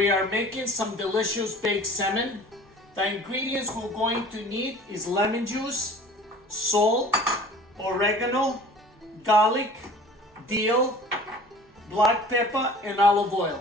We are making some delicious baked salmon. The ingredients we're going to need is lemon juice, salt, oregano, garlic, dill, black pepper, and olive oil.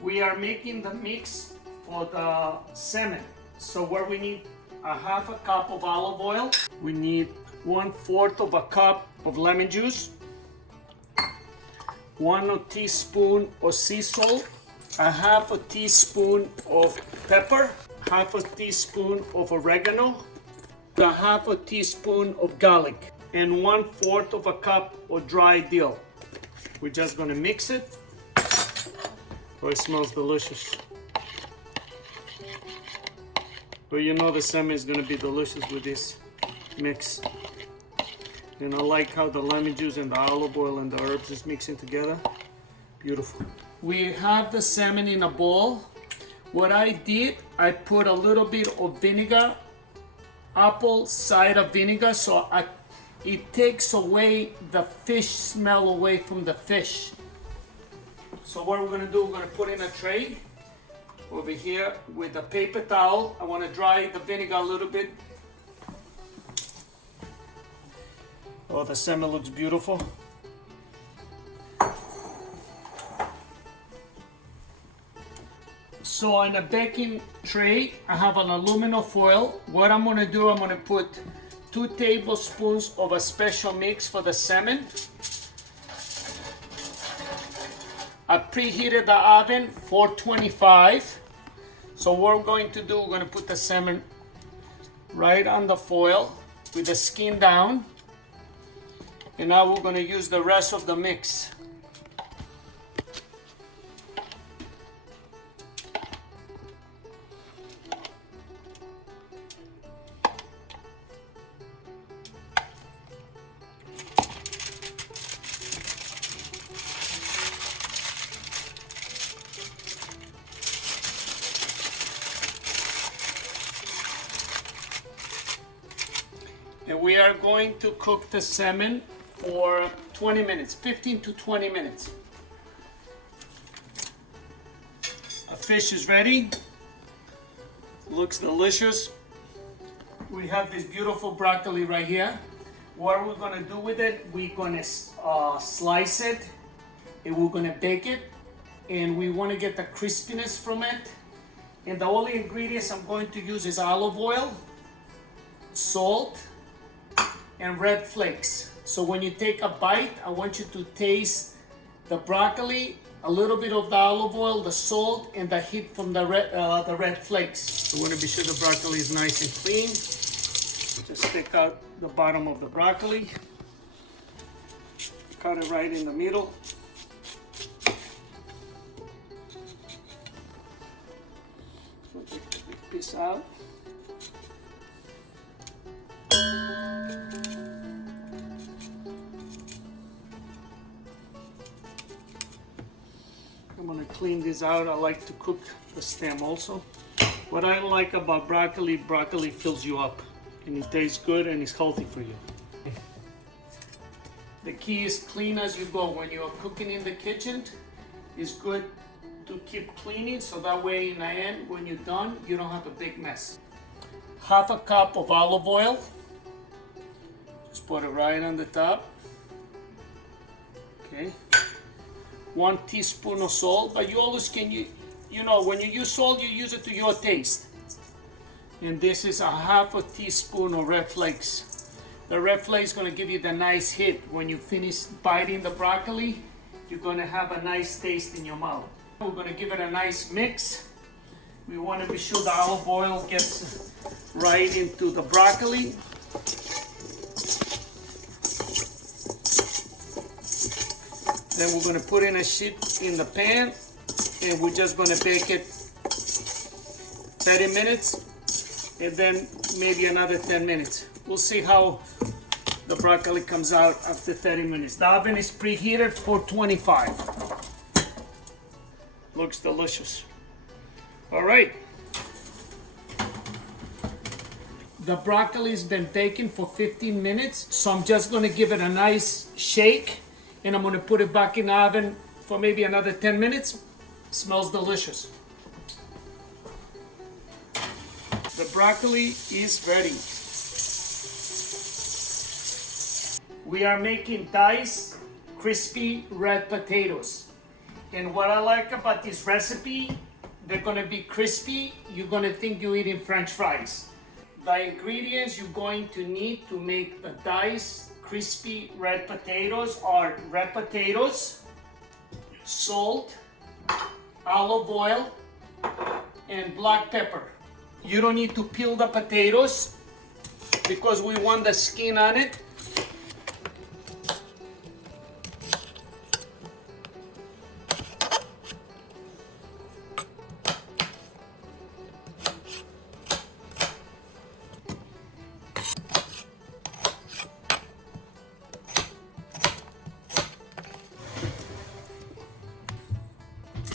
We are making the mix for the salmon. So where we need a half a cup of olive oil, we need 1/4 of a cup of lemon juice, 1 teaspoon of sea salt, a half a teaspoon of pepper, half a teaspoon of oregano, a half a teaspoon of garlic, and 1/4 of a cup of dry dill. We're just gonna mix it. Oh, it smells delicious. But you know the salmon is gonna be delicious with this mix. And I like how the lemon juice and the olive oil and the herbs is mixing together. Beautiful. We have the salmon in a bowl. What I did, I put a little bit of vinegar, apple cider vinegar, so it takes away the fish smell away from the fish. So what we're gonna do, we're gonna put in a tray over here with a paper towel. I wanna dry the vinegar a little bit. Oh, the salmon looks beautiful. So in a baking tray, I have an aluminum foil. What I'm gonna do, I'm gonna put 2 tablespoons of a special mix for the salmon. I preheated the oven 425. So what we're going to do, we're gonna put the salmon right on the foil with the skin down. And now we're gonna use the rest of the mix. And we are going to cook the salmon for 20 minutes, 15 to 20 minutes. The fish is ready. Looks delicious. We have this beautiful broccoli right here. What we're gonna do with it, we're gonna slice it and we're gonna bake it. And we wanna get the crispiness from it. And the only ingredients I'm going to use is olive oil, salt, and red flakes. So when you take a bite, I want you to taste the broccoli, a little bit of the olive oil, the salt, and the heat from the red flakes. So we want to be sure the broccoli is nice and clean. Just take out the bottom of the broccoli. Cut it right in the middle. So take the big piece out. I'm gonna clean this out. I like to cook the stem also. What I like about broccoli, broccoli fills you up and it tastes good and it's healthy for you. The key is clean as you go. When you're cooking in the kitchen, it's good to keep cleaning so that way in the end, when you're done, you don't have a big mess. Half a cup of olive oil. Just put it right on the top. Okay. 1 teaspoon of salt, but you always can, you know, when you use salt, you use it to your taste. And this is a half a teaspoon of red flakes. The red flakes is gonna give you the nice hit. When you finish biting the broccoli, you're gonna have a nice taste in your mouth. We're gonna give it a nice mix. We wanna be sure the olive oil gets right into the broccoli. Then we're gonna put in a sheet in the pan and we're just gonna bake it 30 minutes and then maybe another 10 minutes. We'll see how the broccoli comes out after 30 minutes. The oven is preheated for 425. Looks delicious. All right. The broccoli's been baking for 15 minutes, so I'm just gonna give it a nice shake and I'm gonna put it back in the oven for maybe another 10 minutes. Smells delicious. The broccoli is ready. We are making diced, crispy red potatoes. And what I like about this recipe, they're gonna be crispy. You're gonna think you're eating French fries. The ingredients you're going to need to make the diced, crispy red potatoes are red potatoes, salt, olive oil, and black pepper. You don't need to peel the potatoes because we want the skin on it.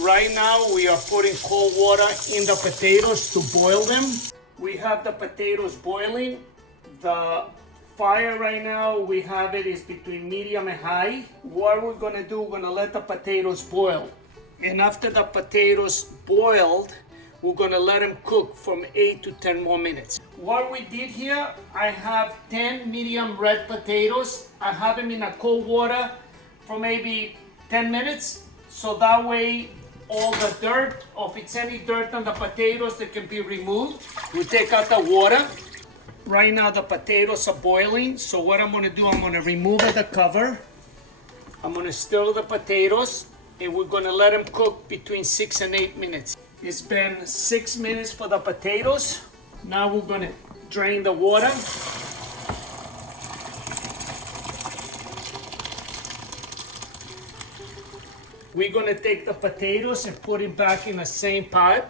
Right now we are putting cold water in the potatoes to boil them. We have the potatoes boiling. The fire right now, we have it is between medium and high. What we're gonna do, we're gonna let the potatoes boil. And after the potatoes boiled, we're gonna let them cook from 8 to 10 more minutes. What we did here, I have 10 medium red potatoes. I have them in a cold water for maybe 10 minutes. So that way, all the dirt, or if it's any dirt on the potatoes, that can be removed. We take out the water. Right now the potatoes are boiling, so what I'm gonna do, I'm gonna remove the cover. I'm gonna stir the potatoes, and we're gonna let them cook between 6 and 8 minutes. It's been 6 minutes for the potatoes. Now we're gonna drain the water. We're gonna take the potatoes and put it back in the same pot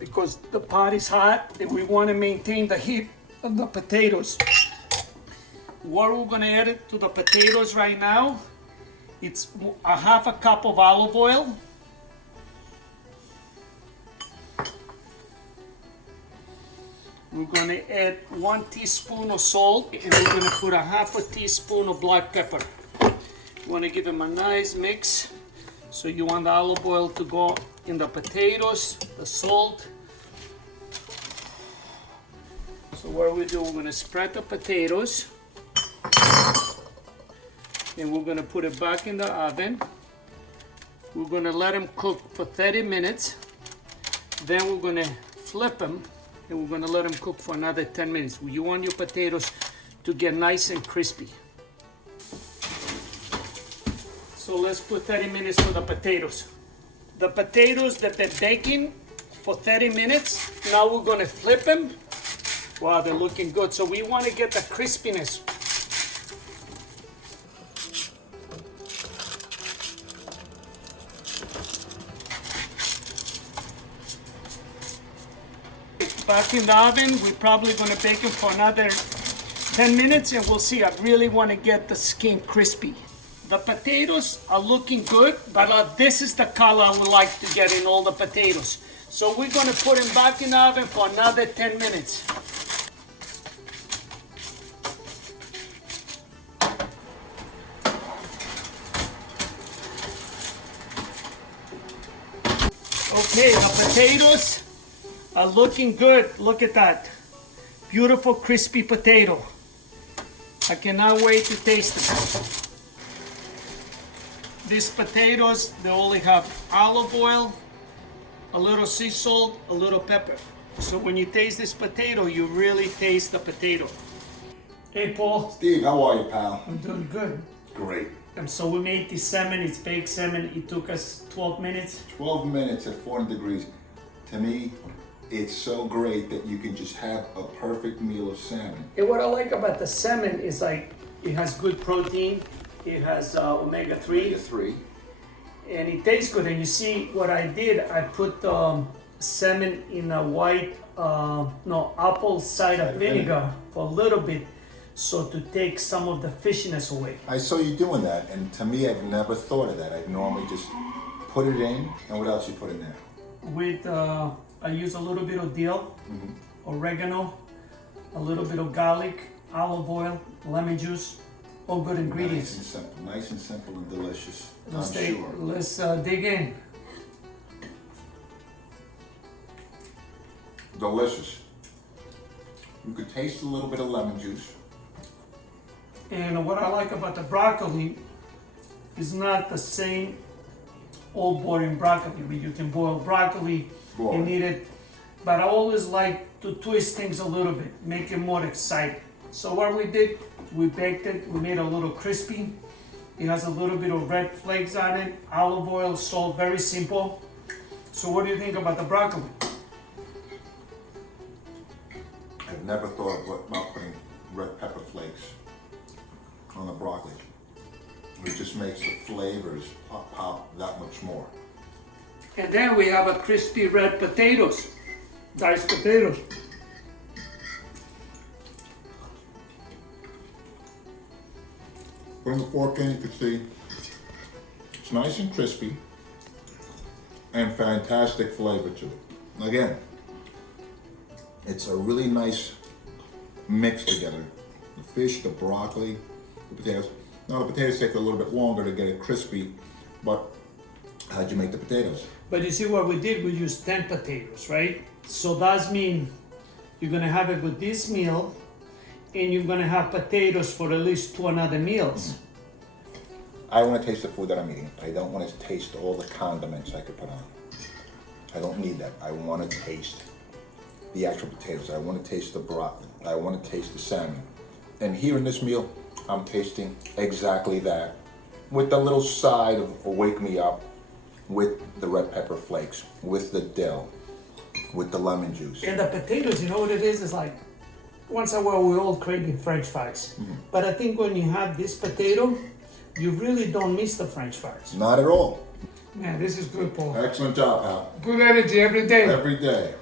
because the pot is hot and we wanna maintain the heat of the potatoes. What we're gonna add to the potatoes right now, it's a half a cup of olive oil. We're gonna add 1 teaspoon of salt, and we're gonna put a half a teaspoon of black pepper. You wanna give them a nice mix. So you want the olive oil to go in the potatoes, the salt. So what we do, we're gonna spread the potatoes, and we're gonna put it back in the oven. We're gonna let them cook for 30 minutes. Then we're gonna flip them, and we're gonna let them cook for another 10 minutes. You want your potatoes to get nice and crispy. So let's put 30 minutes for the potatoes. The potatoes that they're baking for 30 minutes, now we're gonna flip them. Wow, they're looking good. So we wanna get the crispiness. Back in the oven, we're probably gonna bake them for another 10 minutes, and we'll see. I really wanna get the skin crispy. The potatoes are looking good, but this is the color I would like to get in all the potatoes. So we're gonna put them back in the oven for another 10 minutes. Okay, the potatoes are looking good. Look at that. Beautiful crispy potato. I cannot wait to taste it. These potatoes, they only have olive oil, a little sea salt, a little pepper. So when you taste this potato, you really taste the potato. Hey, Paul. Steve, how are you, pal? I'm doing good. Great. So we made this salmon, it's baked salmon. It took us 12 minutes. 12 minutes at 400 degrees. To me, it's so great that you can just have a perfect meal of salmon. And what I like about the salmon is like, it has good protein. It has omega-3. Omega-3. And it tastes good. And you see what I did, I put salmon in a white, apple cider vinegar for a little bit, so to take some of the fishiness away. I saw you doing that, and to me, I've never thought of that. I'd normally just put it in, and what else you put in there? With, I use a little bit of dill, oregano, a little bit of garlic, olive oil, lemon juice, all good ingredients. Nice and simple and delicious. I'm sure. Let's dig in. delicious. You could taste a little bit of lemon juice. And what I like about the broccoli is not the same old boring broccoli where you can boil broccoli and eat it. But I always like to twist things a little bit, make it more exciting. So what we did, we baked it, we made it a little crispy. It has a little bit of red flakes on it, olive oil, salt, very simple. So what do you think about the broccoli? I've never thought about putting red pepper flakes on the broccoli. It just makes the flavors pop that much more. And then we have a crispy red potatoes, diced potatoes. Putting the fork in, you can see it's nice and crispy and fantastic flavor to it. Again, it's a really nice mix together. The fish, the broccoli, the potatoes. Now the potatoes take a little bit longer to get it crispy, but how'd you make the potatoes? But you see what we did, we used 10 potatoes, right? So that means you're gonna have it with this meal and you're gonna have potatoes for at least 2 another meals. I want to taste the food that I'm eating. I don't want to taste all the condiments I could put on. I don't need that. I want to taste the actual potatoes. I want to taste the broccoli. I want to taste the salmon. And here in this meal, I'm tasting exactly that, with the little side of wake me up, with the red pepper flakes, with the dill, with the lemon juice. And the potatoes, you know what it is? It's like, once in a while we're all craving French fries. But I think when you have this potato, you really don't miss the French fries. Not at all. Man, this is good, Paul. Excellent job, Hal. Good energy every day. Every day.